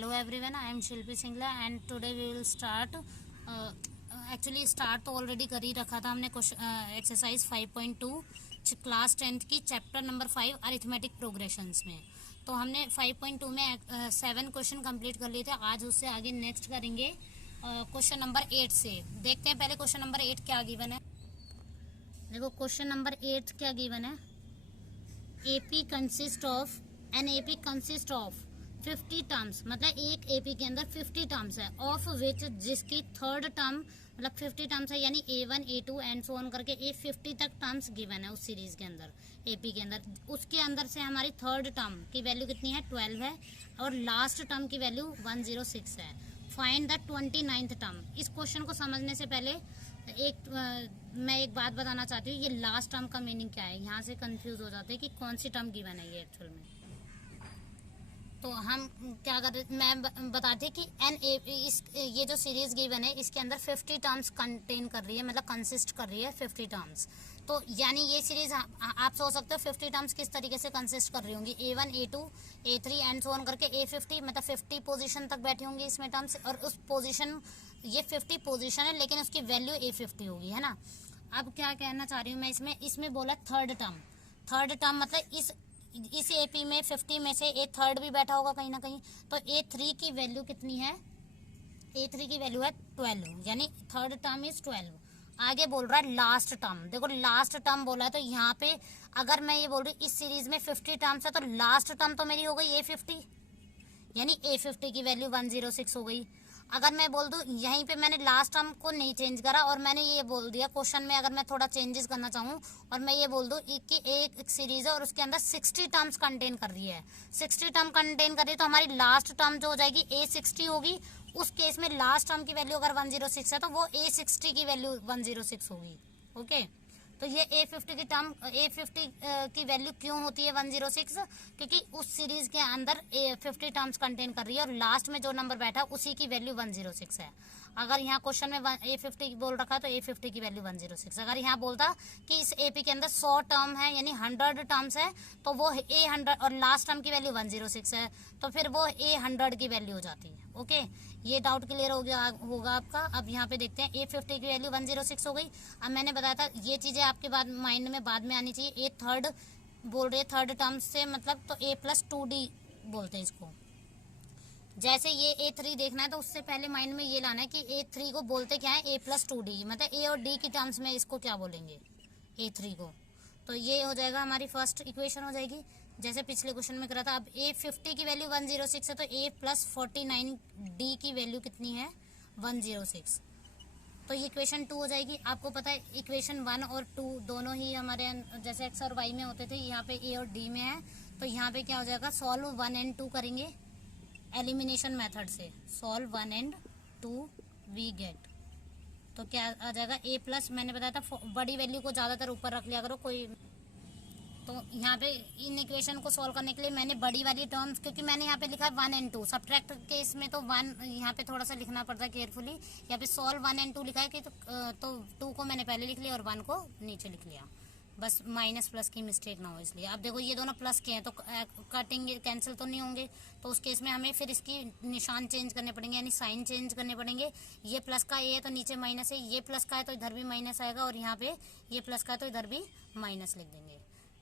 Hello everyone, I am Shilpi Singla and today we will start. Actually start तो already कर ही रखा था हमने एक्सरसाइज 5.2 क्लास 10th की चैप्टर नंबर 5 अरिथमेटिक प्रोग्रेशंस में। तो हमने 5.2 में 7 क्वेश्चन कंप्लीट कर लिए थे। आज उससे आगे नेक्स्ट करेंगे क्वेश्चन नंबर 8 से। देखते हैं पहले क्वेश्चन नंबर 8 क्या गिवन है। देखो क्वेश्चन नंबर 8 क्या गिवन है। AP consist of an AP consist of 50 terms, मतलब एक एपी के अंदर 50 टर्म्स है, ऑफ विच जिसकी थर्ड टर्म मतलब 50 टर्म्स है, यानी A1 A2 and so on करके A50 तक टर्म्स गिवन है उस सीरीज के अंदर एपी के अंदर। उसके अंदर से हमारी थर्ड टर्म की वैल्यू कितनी है 12 है और लास्ट टर्म की वैल्यू 106 है। Find the 29th term. इस क्वेश्चन को समझने से पहले मैं एक बात बताना चाहती हूँ, ये लास्ट टर्म का मीनिंग क्या है। यहाँ से कंफ्यूज हो जाते हैं कि कौन सी टर्म गिवन है ये एक्चुअल में। तो हम क्या कर मैं बताती कि ये जो सीरीज गिवन है इसके अंदर 50 टर्म्स कंटेन कर रही है, मतलब कंसिस्ट कर रही है 50 टर्म्स। तो यानी ये सीरीज आप सोच सकते हो 50 टर्म्स किस तरीके से कंसिस्ट कर रही होंगी। A1 A2 A3 and so on करके A50, मतलब 50 पोजीशन तक बैठी होंगी इसमें टर्म्स। और उस पोजीशन, ये 50 पोजीशन है लेकिन उसकी वैल्यू A50 होगी, है ना। अब क्या कहना चाह रही हूँ मैं, इसमें बोला थर्ड टर्म मतलब इस एपी में 50 में से ए थर्ड भी बैठा होगा कहीं ना कहीं। तो A3 की वैल्यू कितनी है, A3 की वैल्यू है 12, यानी थर्ड टर्म इज 12। आगे बोल रहा है लास्ट टर्म। देखो लास्ट टर्म बोला है तो यहाँ पे अगर मैं ये बोल रही हूँ इस सीरीज में 50 टर्म्स है तो लास्ट टर्म तो मेरी हो गई A50, यानी A50 की वैल्यू 106 हो गई। अगर मैं बोल दूं यहीं पे मैंने लास्ट टर्म को नहीं चेंज करा और मैंने ये बोल दिया क्वेश्चन में, अगर मैं थोड़ा चेंजेस करना चाहूँ और मैं ये बोल दूं कि एक सीरीज है और उसके अंदर 60 टर्म्स कंटेन कर रही है, 60 टर्म कंटेन कर रही है, तो हमारी लास्ट टर्म जो हो जाएगी A60 होगी। उस केस में लास्ट टर्म की वैल्यू अगर 106 है तो वो A60 की वैल्यू 106 होगी। ओके, तो ये A50 की वैल्यू क्यों होती है 106, क्योंकि उस सीरीज के अंदर 50 टर्म्स कंटेन कर रही है और लास्ट में जो नंबर बैठा उसी की वैल्यू 106 है। अगर यहाँ क्वेश्चन में A50 बोल रखा है तो A50 की वैल्यू 106। अगर यहाँ बोलता कि इस एपी के अंदर 100 टर्म है यानी 100 टर्म्स है तो वो A100 और लास्ट टर्म की वैल्यू 106 है, तो फिर वो A100 की वैल्यू हो जाती है। ओके, ये डाउट क्लियर हो गया होगा आपका। अब यहाँ पे देखते हैं A50 की वैल्यू 106 हो गई। अब मैंने बताया था ये चीजें आपके माइंड में बाद में आनी चाहिए। A थर्ड बोल रहे थर्ड टर्म से मतलब तो A+2D बोलते हैं इसको। जैसे ये A3 देखना है तो उससे पहले माइंड में ये लाना है कि A3 को बोलते क्या है A+2D, मतलब A और D की टर्म्स में इसको क्या बोलेंगे A3 को। तो ये हो जाएगा हमारी फर्स्ट इक्वेशन हो जाएगी जैसे पिछले क्वेश्चन में करा था। अब A50 की वैल्यू 106 है तो A+49D की वैल्यू कितनी है 106, तो ये इक्वेशन 2 हो जाएगी। आपको पता है इक्वेशन 1 और 2 दोनों ही हमारे जैसे एक्स और वाई में होते थे, यहाँ पे A और D में है। तो यहाँ पे क्या हो जाएगा, सॉल्व 1 एंड 2 करेंगे एलिमिनेशन मेथड से। सॉल्व 1 एंड 2 वी गेट, तो क्या आ जाएगा A+, मैंने बताया था बड़ी वैल्यू को ज़्यादातर ऊपर रख लिया करो कोई। तो यहाँ पे इन इक्वेशन को सॉल्व करने के लिए मैंने बड़ी वाली टर्म्स, क्योंकि मैंने यहाँ पे लिखा है 1 एंड 2 सब्ट्रैक्ट के इसमें तो 1 यहाँ पे थोड़ा सा लिखना पड़ता है केयरफुली। यहाँ पे सॉल्व 1 एंड 2 लिखा है कि तो 2 को मैंने पहले लिख लिया और 1 को नीचे लिख लिया, बस माइनस प्लस की मिस्टेक ना हो इसलिए। अब देखो ये दोनों प्लस के हैं तो कटेंगे, कैंसिल तो नहीं होंगे, तो उस केस में हमें फिर इसकी निशान चेंज करने पड़ेंगे, यानी साइन चेंज करने पड़ेंगे। ये प्लस का ए है तो नीचे माइनस है, ये प्लस का है तो इधर भी माइनस आएगा और यहाँ पे ये प्लस का है तो इधर भी माइनस लिख देंगे।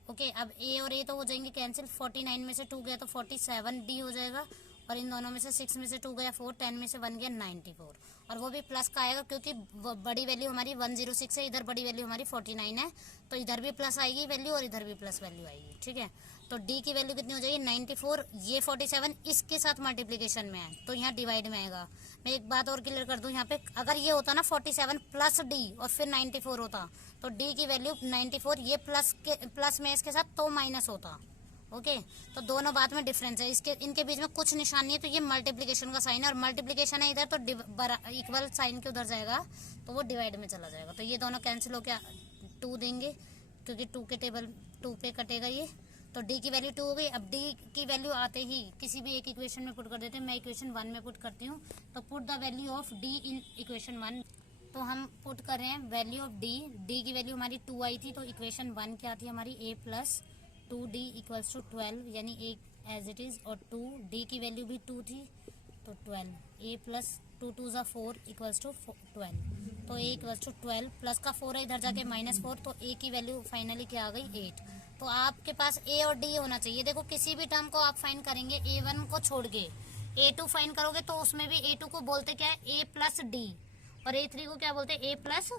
ओके, अब ए और ए तो हो जाएंगे कैंसिल। 49 में से 2 गया तो 47D हो जाएगा और इन दोनों में से 6 में से 2 गया 4, 10 में से 1 गया 94, और वो भी प्लस का आएगा क्योंकि बड़ी वैल्यू हमारी 106 है, इधर बड़ी वैल्यू हमारी 49 है, तो इधर भी प्लस आएगी वैल्यू और इधर भी प्लस वैल्यू आएगी। ठीक है, तो डी की वैल्यू कितनी हो जाएगी 94, ये 47 इसके साथ मल्टीप्लीकेशन में है तो यहाँ डिवाइड में आएगा। मैं एक बात और क्लियर कर दूं, यहाँ पे अगर ये होता ना 47 प्लस डी और फिर 94 होता तो डी की वैल्यू 94, ये प्लस में इसके साथ तो माइनस होता। ओके, तो दोनों बात में डिफरेंस है, इनके बीच में कुछ निशान नहीं है, तो ये मल्टीप्लिकेशन का साइन है और मल्टीप्लिकेशन है इधर तो इक्वल साइन के उधर जाएगा तो वो डिवाइड में चला जाएगा। तो ये दोनों कैंसिल हो गया, 2 देंगे क्योंकि 2 के टेबल 2 पे कटेगा ये, तो डी की वैल्यू 2 हो गई। अब डी की वैल्यू आते ही किसी भी एक इक्वेशन में पुट कर देते हैं। मैं इक्वेशन 1 में पुट करती हूँ, तो put the value of D in equation 1। तो हम पुट कर रहे हैं वैल्यू ऑफ डी की वैल्यू हमारी 2 आई थी, तो इक्वेशन 1 क्या थी हमारी A+2D = 12, यानी एक एज इट इज, और 2 डी की वैल्यू भी 2 थी तो 12, ए प्लस 2 2 ज़ा 4 इक्वल्स टू 12, तो ए इक्वल्स टू 12 प्लस का 4 है इधर जाके -4, तो ए की वैल्यू फाइनली क्या आ गई 8। तो आपके पास ए और डी होना चाहिए। देखो किसी भी टर्म को आप फाइंड करेंगे A1 को छोड़ के A2 फाइंड करोगे तो उसमें भी A2 को बोलते क्या है A प्लस डी, और A3 को क्या बोलते हैं A प्लस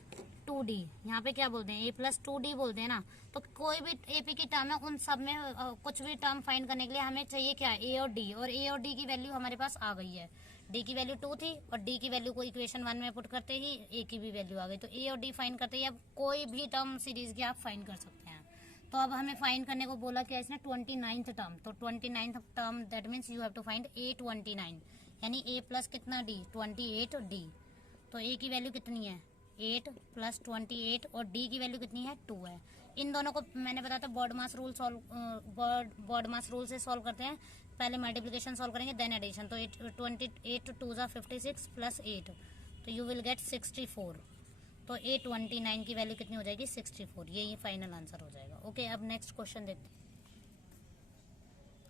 2D। यहाँ पे क्या बोलते हैं A प्लस 2D बोलते हैं ना। तो कोई भी AP की टर्म है उन सब में कुछ भी टर्म फाइंड करने के लिए हमें चाहिए क्या A और D, और A और D की वैल्यू हमारे पास आ गई है। D की वैल्यू 2 थी और D की वैल्यू को इक्वेशन 1 में पुट करते ही A की भी वैल्यू आ गई। तो A और D फाइंड करते ही अब कोई भी टर्म सीरीज की आप फाइंड कर सकते हैं। तो अब हमें फाइंड करने को बोला क्या इसने 29th टर्म, तो 29th term that means you have to find A29, यानी A प्लस कितना D 28D। तो A की वैल्यू कितनी है 8 प्लस 28 और D की वैल्यू कितनी है 2 है। इन दोनों को मैंने बताया था बॉड मास रूल से सॉल्व करते हैं। पहले मल्टीप्लिकेशन सॉल्व करेंगे देन एडिशन। तो 28 2 ज़ा 56 प्लस 8, तो यू विल गेट 64। तो A29 की वैल्यू कितनी हो जाएगी 64, ये फाइनल आंसर हो जाएगा। ओके, अब नेक्स्ट क्वेश्चन देखते हैं।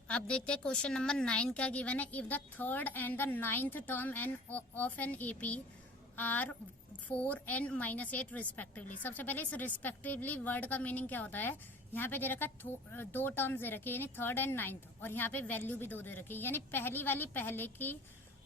अब देखते हैं क्वेश्चन नंबर 9 क्या गिवन है। If the third and the 9th term n of an AP are 4 and -8 respectively. सबसे पहले इस रिस्पेक्टिवली वर्ड का मीनिंग क्या होता है। यहाँ पे दे रखा है 2 टर्म्स दे रखी है, यानी थर्ड एंड 9th, और यहाँ पे वैल्यू भी 2 दे रखी है, यानी पहली वाली पहले की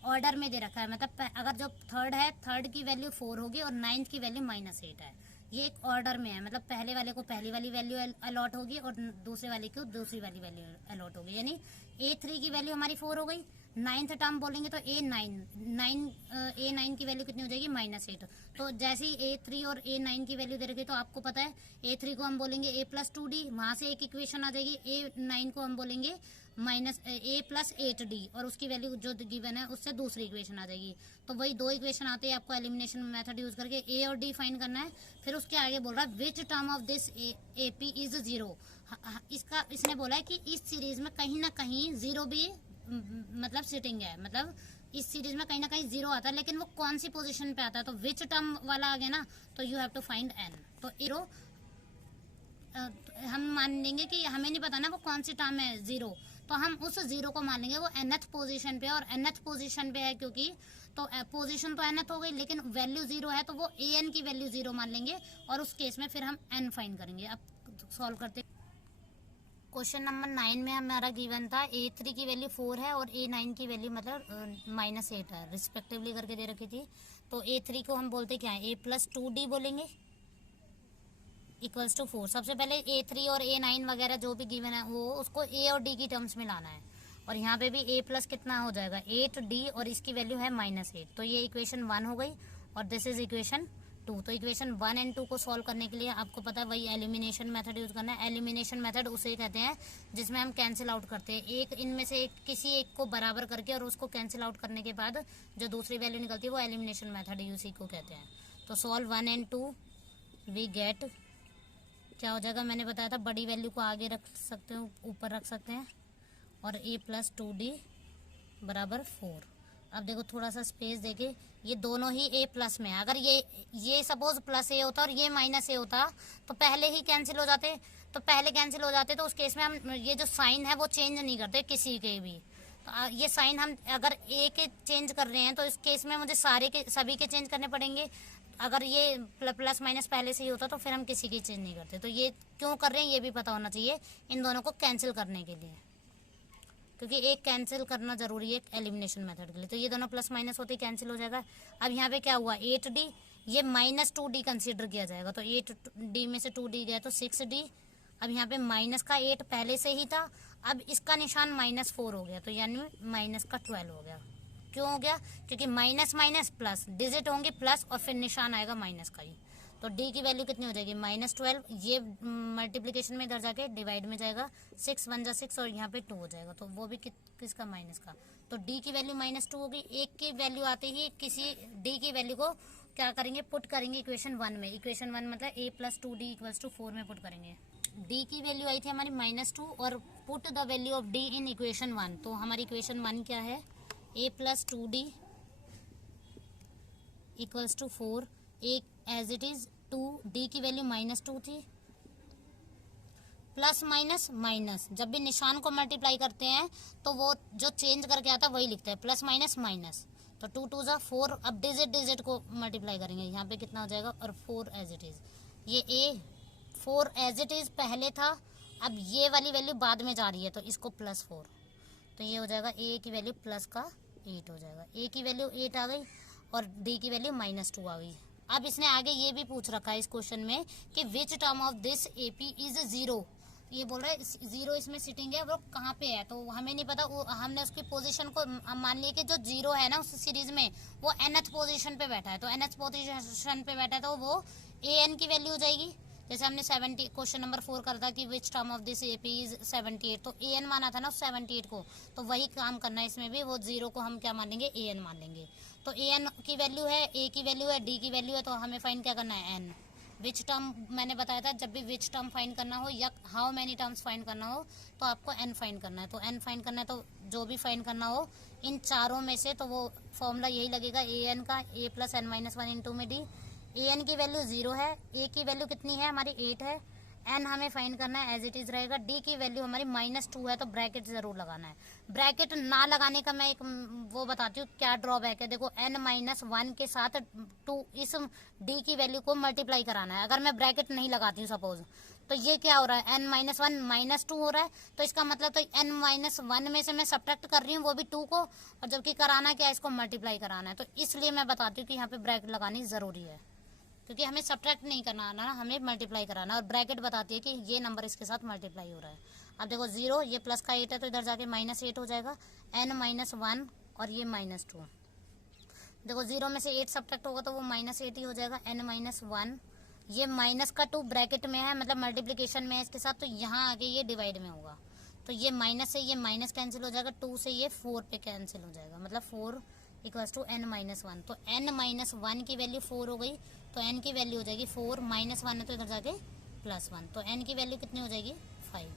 ऑर्डर में दे रखा है। मतलब अगर जो थर्ड है थर्ड की वैल्यू 4 होगी और 9th की वैल्यू -8 है। ये एक ऑर्डर में है, मतलब पहले वाले को पहली वाली वैल्यू अलॉट होगी और दूसरे वाले को दूसरी वाली वैल्यू अलॉट होगी। यानी A3 की वैल्यू हमारी 4 हो गई। 9th टर्म बोलेंगे तो A9 की वैल्यू कितनी हो जाएगी -8। तो जैसे ही A3 और A9 की वैल्यू दे रखी तो आपको पता है A3 को हम बोलेंगे A प्लस 2D, वहां से एक इक्वेशन आ जाएगी। A9 को हम बोलेंगे A प्लस 8D, और उसकी वैल्यू जो गिवन है उससे दूसरी इक्वेशन आ जाएगी। तो वही 2 इक्वेशन आते हैं, आपको एलिमिनेशन मेथड यूज करके A और D फाइंड करना है। फिर उसके आगे बोल रहा है विच term of this AP is 0। इसने बोला है कि इस सीरीज में कहीं ना कहीं 0 भी मतलब सिटिंग है, मतलब इस सीरीज में कहीं ना कहीं 0 आता है, लेकिन वो कौन सी पोजीशन पे आता है। तो विच टर्म वाला आ गया ना, तो you have to find n। तो इरो हम मान लेंगे कि हमें नहीं पता ना वो कौन सी टर्म है 0, तो हम उस 0 को मान लेंगे वो nth पोजीशन पे, और nth पोजीशन पे है क्योंकि तो पोजीशन तो nth हो गई, लेकिन वैल्यू 0 है तो वो an की वैल्यू 0 मान लेंगे, और उस केस में फिर हम n फाइंड करेंगे। अब सॉल्व करते क्वेश्चन नंबर 9 में हमारा गिवन था A3 की वैल्यू 4 है और A9 की वैल्यू मतलब -8 है, रिस्पेक्टिवली करके दे रखी थी। तो A3 को हम बोलते क्या है A प्लस 2D बोलेंगे इक्वल्स टू 4। सबसे पहले A3 और A9 वगैरह जो भी गिवन है वो उसको A और D की टर्म्स में लाना है, और यहाँ पे भी A प्लस कितना हो जाएगा 8D, और इसकी वैल्यू है -8। तो ये इक्वेशन 1 हो गई और दिस इज इक्वेशन 2। तो इक्वेशन 1 एंड 2 को सॉल्व करने के लिए आपको पता है वही एलिमिनेशन मेथड यूज करना है। एलिमिनेशन मेथड उसे कहते हैं जिसमें हम कैंसिल आउट करते हैं, एक इनमें से किसी एक को बराबर करके और उसको कैंसिल आउट करने के बाद जो दूसरी वैल्यू निकलती है वो एलिमिनेशन मेथड उसी को कहते हैं। तो सॉल्व 1 एंड 2 वी गेट क्या हो जाएगा, मैंने बताया था बड़ी वैल्यू को आगे रख सकते हो, ऊपर रख सकते हैं, और A प्लस 2D बराबर 4। अब देखो थोड़ा सा स्पेस देके, ये दोनों ही A प्लस में है। अगर ये सपोज प्लस A होता और ये -A होता तो पहले ही कैंसिल हो जाते, तो पहले कैंसिल हो जाते तो उस केस में हम ये जो साइन है वो चेंज नहीं करते किसी के भी। तो ये साइन हम अगर A के चेंज कर रहे हैं तो इस केस में मुझे सभी के चेंज करने पड़ेंगे। अगर ये प्लस माइनस पहले से ही होता तो फिर हम किसी की चेंज नहीं करते। तो ये क्यों कर रहे हैं ये भी पता होना चाहिए इन दोनों को कैंसिल करने के लिए, क्योंकि एक कैंसिल करना जरूरी है एलिमिनेशन मेथड के लिए। तो ये दोनों प्लस माइनस होते ही कैंसिल हो जाएगा। अब यहाँ पे क्या हुआ 8D, ये -2D कंसीडर किया जाएगा, तो 8D में से 2D गया तो 6D। अब यहाँ पे माइनस का 8 पहले से ही था, अब इसका निशान -4 हो गया, तो यानी माइनस का 12 हो गया। क्यों हो गया, क्योंकि माइनस माइनस प्लस डिजिट होंगे प्लस और फिर निशान आएगा माइनस का ही। तो D की वैल्यू कितनी हो जाएगी -12, ये मल्टीप्लिकेशन में इधर जाके डिवाइड में जाएगा, 6 1 जा 6 और यहाँ पे 2 हो जाएगा, तो वो भी किसका माइनस का। तो D की वैल्यू -2 होगी। एक की वैल्यू आते ही किसी D की वैल्यू को क्या करेंगे पुट करेंगे इक्वेशन 1 में। इक्वेशन 1 मतलब A plus 2D equals to 4 में पुट करेंगे। D की वैल्यू आई थी हमारी -2 और put the value of D in equation 1। तो हमारी इक्वेशन 1 क्या है A plus 2D equals to 4, एक एज इट इज 2, D की वैल्यू -2 थी, प्लस माइनस माइनस, जब भी निशान को मल्टीप्लाई करते हैं तो वो जो चेंज करके आता है वही लिखते हैं, प्लस माइनस माइनस। तो 2 2 जा 4, अब डिजिट डिजिट को मल्टीप्लाई करेंगे, यहाँ पे कितना हो जाएगा, और 4 एज इट इज, ये ए 4 एज इट इज पहले था, अब ये वाली वैल्यू बाद में जा रही है तो इसको +4, तो ये हो जाएगा ए की वैल्यू प्लस का 8 हो जाएगा, ए की वैल्यू 8 आ गई और डी की वैल्यू -2 आ गई। अब इसने आगे ये भी पूछ रखा है इस क्वेश्चन में कि विच term of this AP is 0, ये बोल रहा है 0 इसमें सिटिंग है, वो कहाँ पे है, तो हमें नहीं पता, हमने उसकी पोजीशन को मान लिया कि जो 0 है ना उस सीरीज में वो nth पोजीशन पे बैठा है, तो nth पोजीशन पे बैठा है तो वो an की वैल्यू हो जाएगी। जैसे हमने 70 क्वेश्चन नंबर 4 कर था कि विच term of this AP is 78, तो an माना था ना उस 78 को, तो वही काम करना है इसमें भी, वो 0 को हम क्या मान लेंगे, an मान लेंगे। तो an की वैल्यू है, a की वैल्यू है, d की वैल्यू है, तो हमें फाइंड क्या करना है, n। विच टर्म मैंने बताया था, जब भी विच टर्म फाइंड करना हो या हाउ मैनी टर्म्स फाइंड करना हो तो आपको n फाइंड करना है, तो n फाइंड करना है, तो जो भी फाइंड करना हो इन चारों में से, तो वो फॉर्मूला यही लगेगा an का, a + n - 1 इंटू में d। an की वैल्यू 0 है, a की वैल्यू कितनी है हमारी 8 है, n हमें फाइंड करना है एज इट इज रहेगा, d की वैल्यू हमारी -2 है, तो ब्रैकेट जरूर लगाना है। ब्रैकेट ना लगाने का मैं एक वो बताती हूँ क्या ड्रॉबैक है, देखो n-1 के साथ 2 इस d की वैल्यू को मल्टीप्लाई कराना है, अगर मैं ब्रैकेट नहीं लगाती हूँ सपोज, तो ये क्या हो रहा है, n-1 -2 हो रहा है, तो इसका मतलब तो n-1 में से मैं सब्ट्रैक्ट कर रही हूँ वो भी 2 को, और जबकि कराना क्या है, इसको मल्टीप्लाई कराना है, तो इसलिए मैं बताती हूँ कि यहाँ पे ब्रैकेट लगानी जरूरी है, क्योंकि हमें सब्ट्रैक्ट नहीं करना आना ना, हमें मल्टीप्लाई कराना, और ब्रैकेट बताती है कि ये नंबर इसके साथ मल्टीप्लाई हो रहा है। अब देखो 0, ये प्लस का 8 है तो इधर जाके -8 हो जाएगा, n-1 और ये -2, देखो 0 में से 8 सब्ट्रैक्ट होगा तो वो -8 ही हो जाएगा, n-1, ये माइनस का 2 ब्रैकेट में है, मतलब मल्टीप्लीकेशन में है इसके साथ, तो यहाँ आगे ये डिवाइड में होगा, तो ये माइनस से ये माइनस कैंसिल हो जाएगा, 2 से ये 4 पे कैंसिल हो जाएगा, मतलब 4 = n-1, तो n-1 की वैल्यू 4 हो गई, तो n की वैल्यू हो जाएगी 4, -1 है तो इधर जाके +1, तो n की वैल्यू कितनी हो जाएगी 5,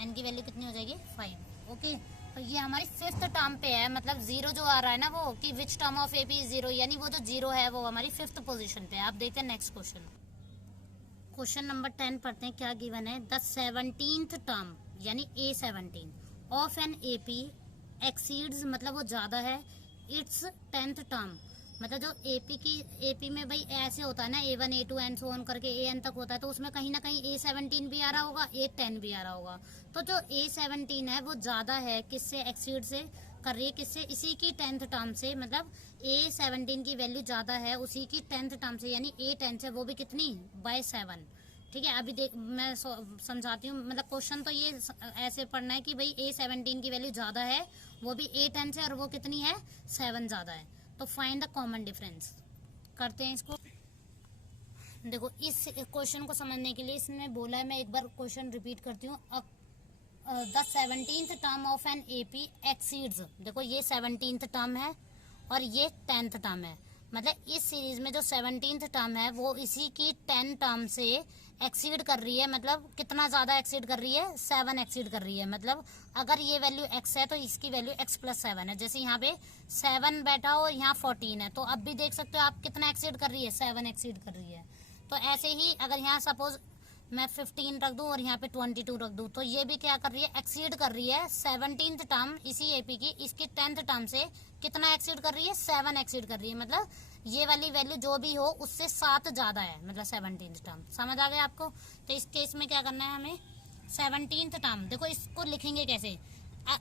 n की वैल्यू कितनी हो जाएगी 5। ओके, तो ये हमारी 5th टर्म पे है, मतलब 0 जो आ रहा है ना वो कि विच टर्म ऑफ एपी इज 0, यानी वो जो 0 है वो हमारी 5th पोजीशन पे है। आप देखते हैं नेक्स्ट क्वेश्चन, क्वेश्चन नंबर 10 पढ़ते हैं, क्या गिवन है, द 17th टर्म यानी A17 of an AP exceeds, मतलब वो ज़्यादा है, इट्स 10th टर्म, मतलब जो एपी में भाई ऐसे होता है ना, A1 A2 and so on करके an तक होता है, तो उसमें कहीं ना कहीं A17 भी आ रहा होगा, A10 भी आ रहा होगा, तो जो A17 है वो ज़्यादा है किससे, एक्सीड से कर रही है, किससे, इसी की 10th टर्म से, मतलब A17 की वैल्यू ज़्यादा है उसी की 10th टर्म से, यानी A10 से, वो भी कितनी, बाय 7। ठीक है, अभी देख मैं समझाती हूँ, मतलब क्वेश्चन तो ये ऐसे पढ़ना है कि भाई A17 की वैल्यू ज़्यादा है, वो भी A10 से, और वो कितनी है 7 ज़्यादा है, तो फाइंड द कॉमन डिफरेंस करते हैं इसको। देखो इस क्वेश्चन को समझने के लिए इसने बोला है, मैं एक बार क्वेश्चन रिपीट करती हूँ, the 17th term of an AP exceeds, देखो ये 17th टर्म है और ये 10th टर्म है, मतलब इस सीरीज में जो 17th टर्म है वो इसी की 10 टर्म से एक्सीड कर रही है, मतलब कितना ज्यादा एक्सीड कर रही है, 7 एक्सीड कर रही है, मतलब अगर ये वैल्यू x है तो इसकी वैल्यू x + 7 है, जैसे यहाँ पे 7 बैठा हो, यहाँ 14 है, तो अब भी देख सकते हो आप कितना एक्सीड कर रही है, 7 एक्सीड कर रही है। तो ऐसे ही अगर यहाँ सपोज मैं 15 रख दूं और यहाँ पे 22 रख दूं, तो ये भी क्या कर रही है, एक्सीड कर रही है 17th टर्म इसी एपी की, इसकी 10th टर्म से कितना एक्सीड कर रही है, 7 एक्सीड कर रही है, मतलब ये वाली वैल्यू जो भी हो उससे 7 ज्यादा है, मतलब 17th टर्म। समझ आ गया आपको? तो इस केस में क्या करना है हमें, 17th टर्म, देखो इसको लिखेंगे कैसे,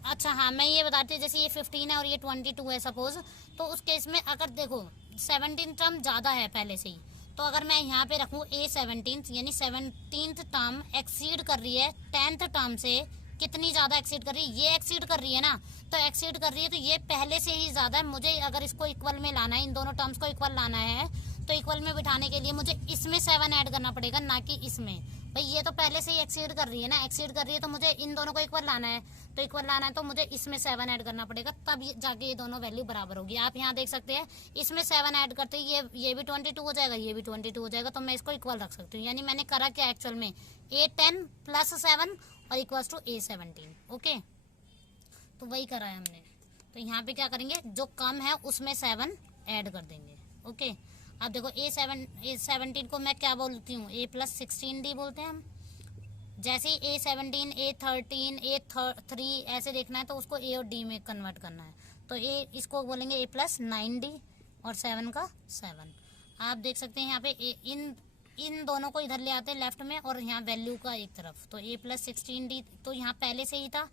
अच्छा हाँ मैं ये बताती हूँ, जैसे ये 15 है और ये 22 है सपोज, तो उस केस में अगर देखो 17th टर्म ज्यादा है पहले से ही, तो अगर मैं यहाँ पे रखूँ A17 यानी 17th टर्म एक्सीड कर रही है 10th टर्म से, कितनी ज्यादा एक्सीड कर रही है, ये एक्सीड कर रही है ना, तो एक्सीड कर रही है तो ये पहले से ही ज्यादा है, मुझे अगर इसको इक्वल में लाना है, इन दोनों टर्म्स को इक्वल लाना है, तो इक्वल में बिठाने के लिए मुझे इसमें 7 ऐड करना पड़ेगा, ना कि इसमें। भाई ये तो पहले से ही एक्सीड कर रही है ना, एक्सीड कर रही है तो मुझे इन दोनों को इक्वल लाना है, तो इक्वल लाना है तो मुझे इसमें 7 ऐड करना पड़ेगा, तब जाके ये दोनों वैल्यू बराबर होगी। आप यहाँ देख सकते हैं इसमें 7 ऐड करते ही ये भी 22 हो जाएगा, ये भी 22 हो जाएगा, तो मैं इसको इक्वल रख सकती हूँ। यानी मैंने करा क्या एक्चुअल में, A10 + 7 और इक्वल्स टू A17। ओके, तो वही करा है हमने। तो यहाँ पे क्या करेंगे, जो कम है उसमें 7 ऐड कर देंगे। ओके, अब देखो A17 को मैं क्या बोलती हूँ, A + 16D बोलते हैं हम, जैसे ही A17, A13, A3 ऐसे देखना है तो उसको A और D में कन्वर्ट करना है। तो इसको बोलेंगे A प्लस 9D और 7 का 7। आप देख सकते हैं यहाँ पे इन दोनों को इधर ले आते हैं लेफ्ट में और यहाँ वैल्यू का एक तरफ। तो A प्लस 16D, तो यहाँ पहले से ही था,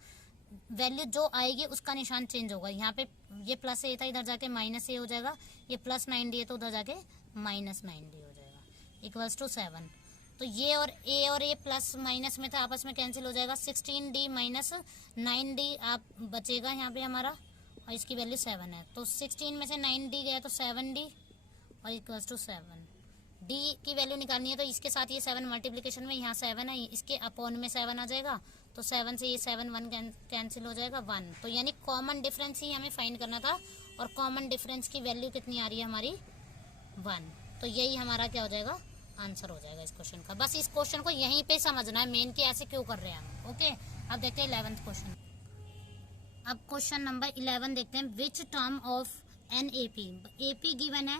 वैल्यू जो आएगी उसका निशान चेंज होगा। यहाँ पे ये प्लस A था, इधर जाके माइनस A हो जाएगा। ये प्लस 9D है तो उधर जाके माइनस 9D हो जाएगा, इक्वल्स टू 7। तो ये और A प्लस माइनस में था, आपस में कैंसिल हो जाएगा। 16D माइनस 9D आप बचेगा यहाँ पे हमारा, और इसकी वैल्यू 7 है। तो 16 में से 9D गया तो 7D और इक्वल्स टू 7। D की वैल्यू निकालनी है तो इसके साथ ये 7 मल्टीप्लिकेशन में, यहाँ 7 है, इसके अपॉन में 7 आ जाएगा। तो 7 से ये 7 1 कैंसिल हो जाएगा 1। तो यानी कॉमन डिफरेंस ही हमें फाइंड करना था, और कॉमन डिफरेंस की वैल्यू कितनी आ रही है हमारी 1। तो यही हमारा क्या हो जाएगा, आंसर हो जाएगा इस क्वेश्चन का। बस इस क्वेश्चन को यहीं पे समझना है मेन कि ऐसे क्यों कर रहे हैं हम। ओके, अब देखते हैं 11th क्वेश्चन। अब क्वेश्चन नंबर 11 देखते हैं। Which term of an AP given है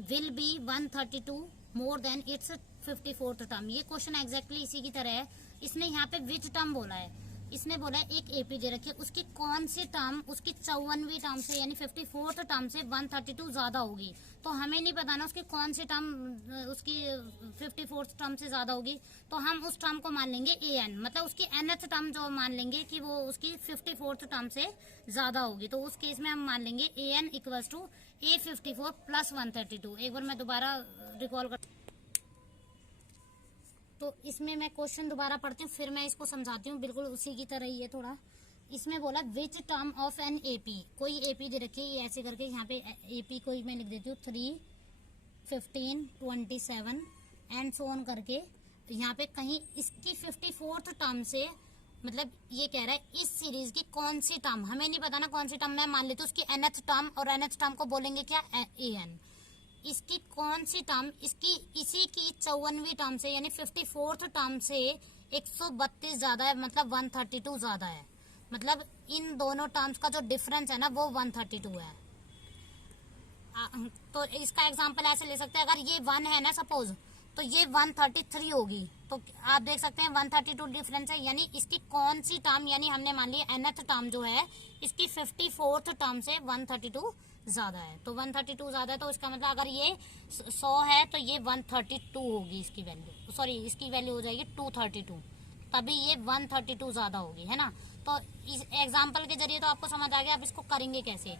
will be 132 more than it's 54th term. ये क्वेश्चन एग्जैक्टली इसी की तरह है। इसने यहाँ पे विच टर्म बोला है, इसने बोला है एक एपी दे रखी है, उसकी कौन सी टर्म उसकी 54वीं टर्म से यानी 54th टर्म से 132 ज्यादा होगी। तो हमें नहीं पता ना उसकी कौन सी टर्म उसकी 54th टर्म से ज्यादा होगी। तो हम उस टर्म को मान लेंगे an, मतलब उसकी nth टर्म जो मान लेंगे कि वो उसकी 54th टर्म से ज्यादा होगी। तो उस केस में हम मान लेंगे an equals to A54 plus 132। एक बार मैं दोबारा रिकॉल कर, तो इसमें मैं क्वेश्चन दोबारा पढ़ती हूँ फिर मैं इसको समझाती हूँ, बिल्कुल उसी की तरह ही है थोड़ा। इसमें बोला विच टर्म ऑफ एन एपी, कोई एपी दे रखी है ऐसे करके, यहाँ पे एपी को मैं लिख देती हूँ 3, 15, 27 एंड सो ऑन करके। यहाँ पे कहीं इसकी 54th टर्म से, मतलब ये कह रहा है इस सीरीज की कौन सी टर्म, हमें नहीं पता ना कौन सी टर्म, मैं मान लेती हूँ उसकी nth टर्म, और nth टर्म को बोलेंगे क्या, an। इसकी कौन सी टर्म इसकी इसी की 54वीं टर्म से यानी 54th टर्म से 132 ज्यादा है, मतलब 132 ज्यादा है। मतलब इन दोनों टर्म्स का जो डिफरेंस है ना वो 132 है। तो इसका एग्जांपल ऐसे ले सकते हैं, अगर ये 1 है ना सपोज, तो ये 133 होगी। तो आप देख सकते हैं 132 डिफरेंस है, यानी इसकी कौन सी टर्म, यानी हमने मान लिया nth टर्म जो है इसकी 54th टर्म से 132 ज्यादा है। तो 132 ज्यादा है तो इसका मतलब अगर ये 100 है तो ये 132 होगी इसकी वैल्यू, सॉरी इसकी वैल्यू हो जाएगी 232, तभी ये 132 ज्यादा होगी, है ना। तो इस एग्जाम्पल के जरिए तो आपको समझ आ गया, अब इसको करेंगे कैसे।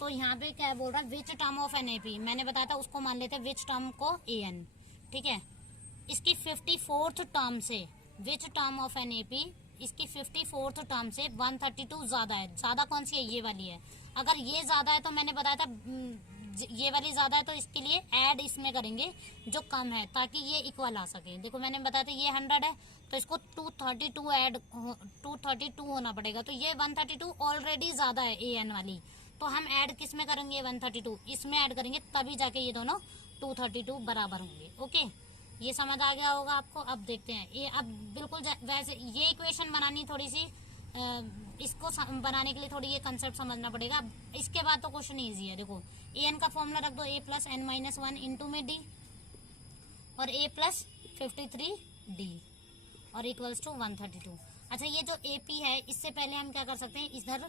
तो यहाँ पे क्या बोल रहा है, विच टर्म ऑफ एन एपी, मैंने बताया था उसको मान लेते हैं विच टर्म को an, ठीक है। इसकी 54th टर्म से, विच टर्म ऑफ एन एपी इसकी 54th टर्म से 132 ज्यादा है। ज्यादा कौन सी है, ये वाली है। अगर ये ज्यादा है तो मैंने बताया था ये वाली ज्यादा है तो इसके लिए ऐड इसमें करेंगे जो कम है ताकि ये इक्वल आ सके। देखो मैंने बताया था ये 100 है तो इसको 232 ऐड 232 होना पड़ेगा। तो ये 132 ऑलरेडी ज्यादा है an वाली, तो हम ऐड किस में करेंगे, 132 इसमें ऐड करेंगे, तभी जाके ये दोनों 232 बराबर होंगे। ओके, ये समझ आ गया होगा आपको। अब देखते हैं ये, अब बिल्कुल वैसे ये इक्वेशन बनानी थोड़ी सी इसको बनाने के लिए थोड़ी ये कंसेप्ट समझना पड़ेगा। इसके बाद तो क्वेश्चन इजी है। देखो an का फॉर्मूला रख दो, a plus n minus 1 into में d और a प्लस 53d और इक्वल्स टू 132। अच्छा, ये जो AP है इससे पहले हम क्या कर सकते हैं, इधर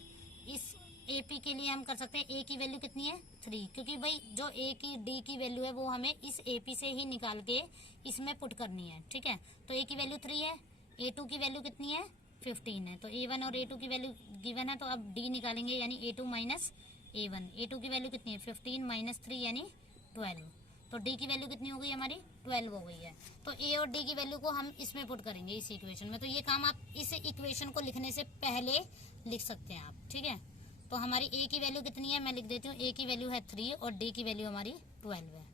इस AP के लिए हम कर सकते हैं a की वैल्यू कितनी है 3, क्योंकि भाई जो a की d की वैल्यू है वो हमें इस AP से ही निकाल के इसमें पुट करनी है, ठीक है। तो a की वैल्यू 3 है, a2 की वैल्यू कितनी है 15 है। तो a1 और a2 की वैल्यू गिवन है, तो अब d निकालेंगे यानी a2 माइनस a1। a2 की वैल्यू कितनी है 15 माइनस 3 यानी 12। तो d की वैल्यू कितनी हो गई हमारी 12 हो गई है। तो a और d की वैल्यू को हम इसमें पुट करेंगे इस इक्वेशन में। तो ये काम आप इस इक्वेशन को लिखने से पहले लिख सकते हैं आप, ठीक है। तो हमारी a की वैल्यू कितनी है मैं लिख देती हूँ, a की वैल्यू है 3 और d की वैल्यू हमारी 12 है।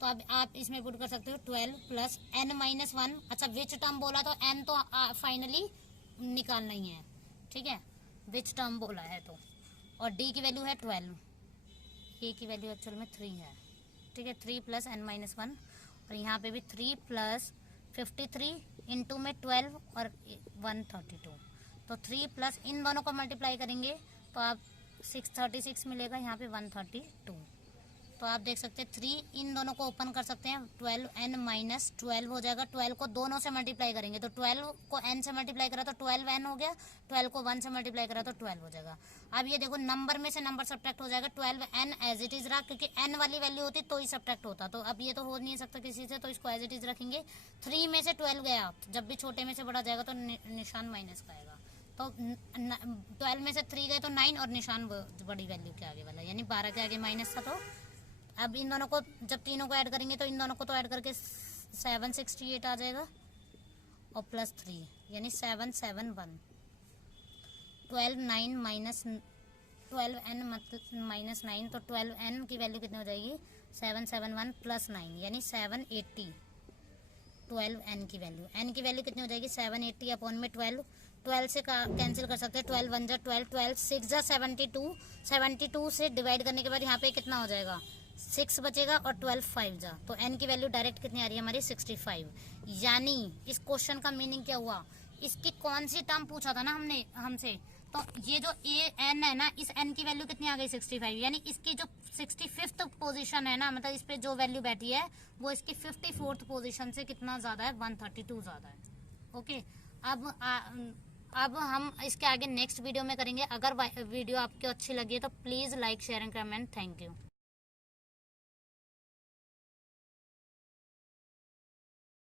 तो अब आप इसमें पुट कर सकते हो 12 प्लस n माइनस 1। अच्छा, विच टर्म बोला तो n तो फाइनली निकालना ही है, ठीक है, विच टर्म बोला है तो। और d की वैल्यू है 12, a की वैल्यू एक्चुअल में 3 है, ठीक है। 3 प्लस n माइनस 1 और यहाँ पे भी 3 प्लस 53 इंटू में 12 और 132। तो 3 प्लस इन दोनों को मल्टीप्लाई करेंगे तो आप 636 मिलेगा, यहाँ पे 132। तो आप देख सकते हैं 3, इन दोनों को ओपन कर सकते हैं, 12n माइनस 12 हो जाएगा। 12 को दोनों से मल्टीप्लाई करेंगे तो 12 को n से मल्टीप्लाई करा तो 12n हो गया, 12 को 1 से मल्टीप्लाई करा तो 12 हो जाएगा। अब ये देखो नंबर में से नंबर सब्ट्रैक्ट हो जाएगा, 12n एज इट इज रहा, क्योंकि n वाली वैल्यू होती तो ही सब्ट्रैक्ट होता, तो अब ये तो हो नहीं सकता किसी से, तो इसको एज इट इज रखेंगे। 3 में से 12 गया, जब भी छोटे में से बड़ा जाएगा तो निशान माइनस का आएगा, तो 12 में से 3 गए तो 9 और निशान बड़ी वैल्यू के आगे वाला, यानी 12 के आगे माइनस था। तो अब इन दोनों को जब तीनों को ऐड करेंगे तो इन दोनों को तो ऐड करके 768 आ जाएगा और प्लस 3 यानी 771। 12n माइनस 12n माइनस 9, तो 12n की वैल्यू कितनी हो जाएगी 771 प्लस 9 यानी 780। 12n की वैल्यू, n की वैल्यू कितनी हो जाएगी 780 अपॉन में 12। 12 से कैंसिल कर सकते हैं, 12 1 जा 12, 12 6 जा 72, 72 से डिवाइड करने के बाद यहाँ पे कितना हो जाएगा 6 बचेगा और 12 5 जा, तो n की वैल्यू डायरेक्ट कितनी आ रही है हमारी 65। यानी इस क्वेश्चन का मीनिंग क्या हुआ, इसकी कौन सी टर्म पूछा था ना हमसे, तो ये जो n है ना, इस n की वैल्यू कितनी आ गई 65, यानी इसकी जो 65th पोजीशन है ना, मतलब इस पे जो वैल्यू बैठी है वो इसकी 54th पोजीशन से कितना ज्यादा है 132 ज्यादा है। ओके, अब हम इसके आगे नेक्स्ट वीडियो में करेंगे। अगर वीडियो आपको अच्छी लगी है तो please like share and comment. Thank you.